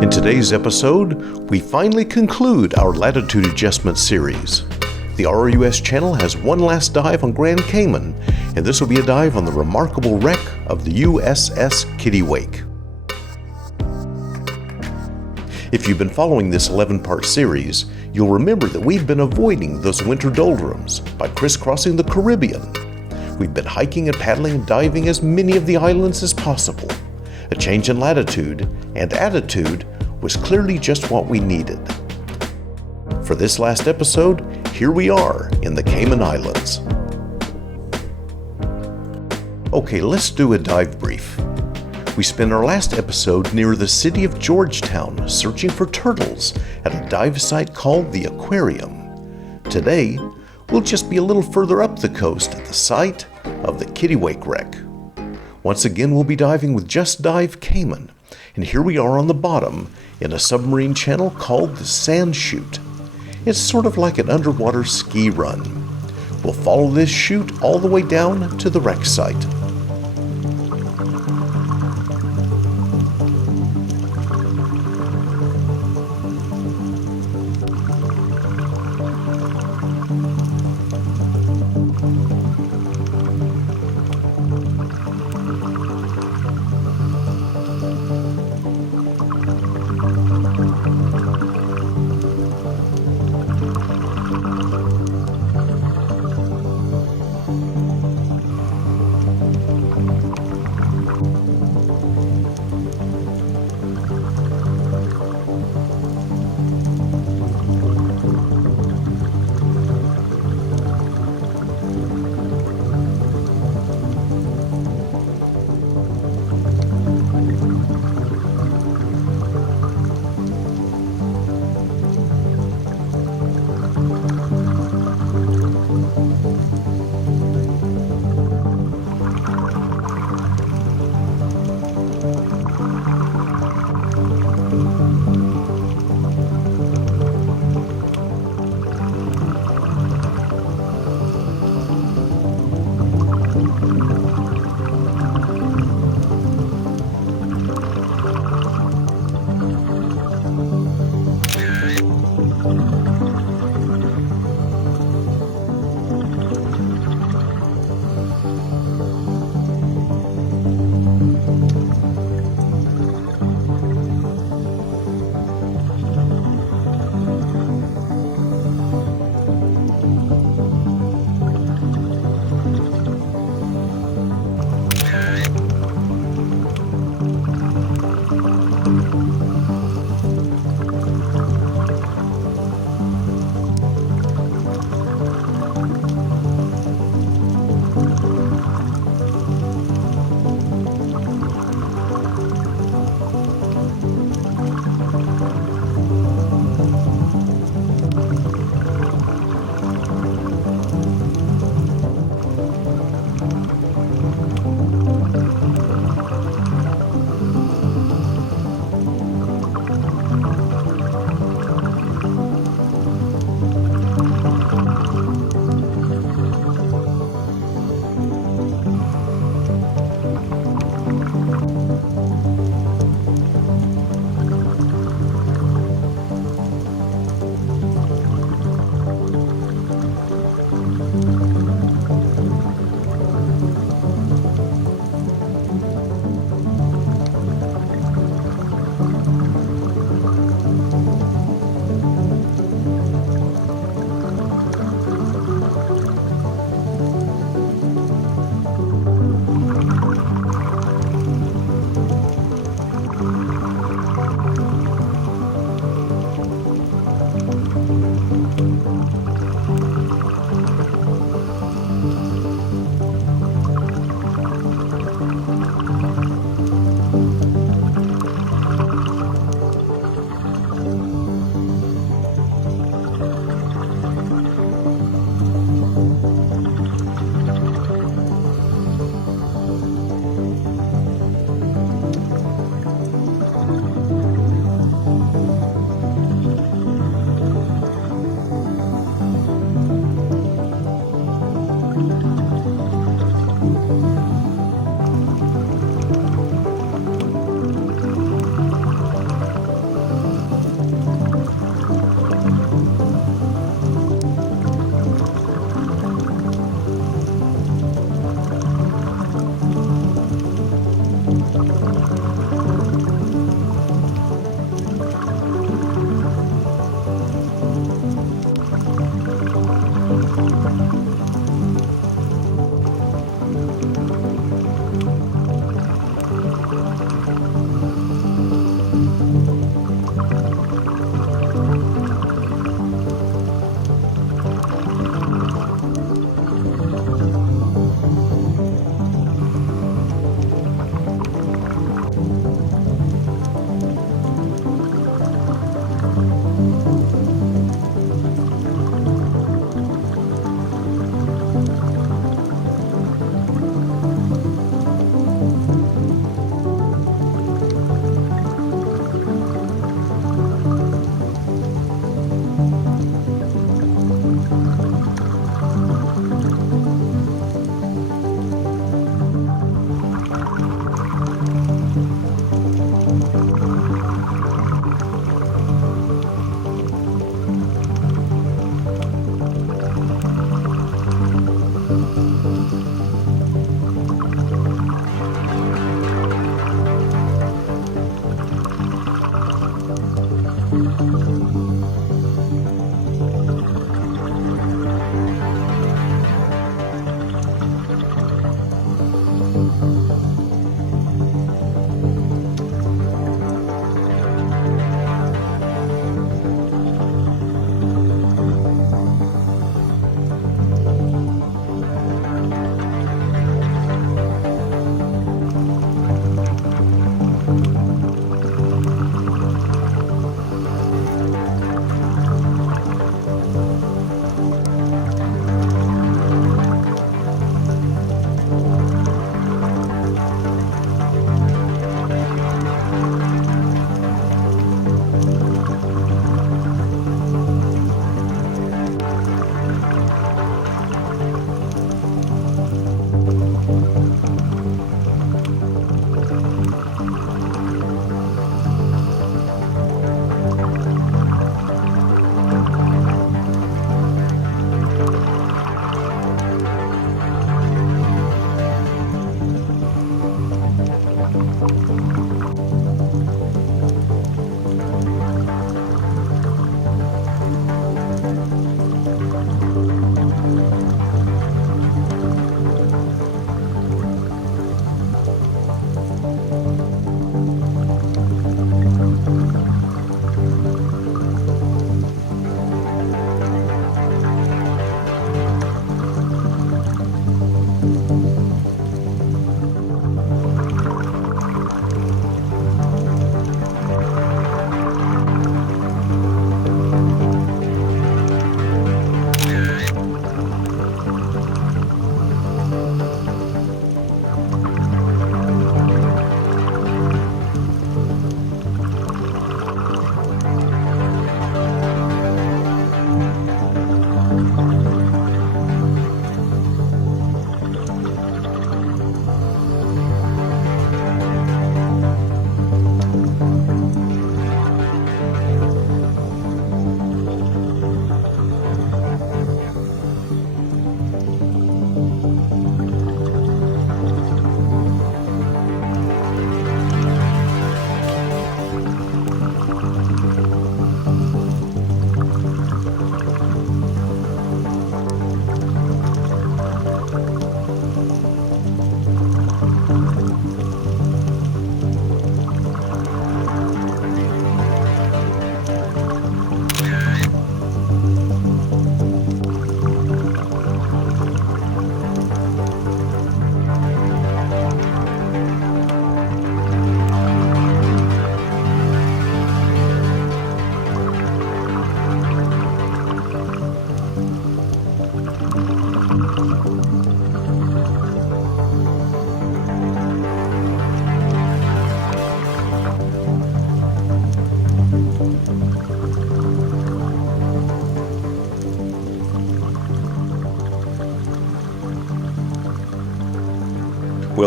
In today's episode, we finally conclude our Latitude Adjustment series. The ROUS channel has one last dive on Grand Cayman, and this will be a dive on the remarkable wreck of the USS Kittiwake. If you've been following this 11-part series, you'll remember that we've been avoiding those winter doldrums by crisscrossing the Caribbean. We've been hiking and paddling and diving as many of the islands as possible. A change in latitude and attitude was clearly just what we needed. For this last episode, here we are in the Cayman Islands. Okay, let's do a dive brief. We spent our last episode near the city of Georgetown searching for turtles at a dive site called the Aquarium. Today, we'll just be a little further up the coast at the site of the Kittywake wreck. Once again, we'll be diving with Just Dive Cayman, and here we are on the bottom in a submarine channel called the Sand Chute. It's sort of like an underwater ski run. We'll follow this chute all the way down to the wreck site.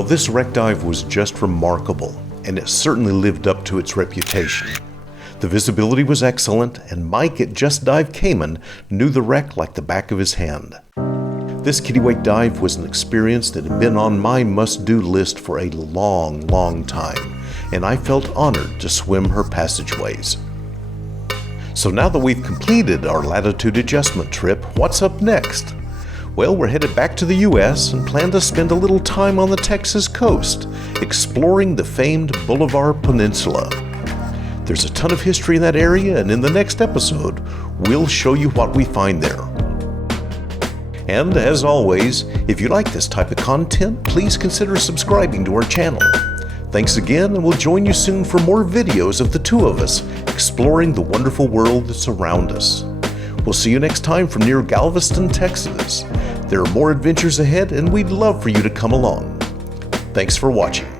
Well, this wreck dive was just remarkable, and it certainly lived up to its reputation. The visibility was excellent, and Mike at Just Dive Cayman knew the wreck like the back of his hand. This Kittywake dive was an experience that had been on my must-do list for a long time, and I felt honored to swim her passageways. So now that we've completed our Latitude Adjustment trip, what's up next? Well, we're headed back to the US and plan to spend a little time on the Texas coast, exploring the famed Boulevard Peninsula. There's a ton of history in that area, and in the next episode, we'll show you what we find there. And as always, if you like this type of content, please consider subscribing to our channel. Thanks again, and we'll join you soon for more videos of the two of us exploring the wonderful world that's around us. We'll see you next time from near Galveston, Texas. There are more adventures ahead, and we'd love for you to come along. Thanks for watching.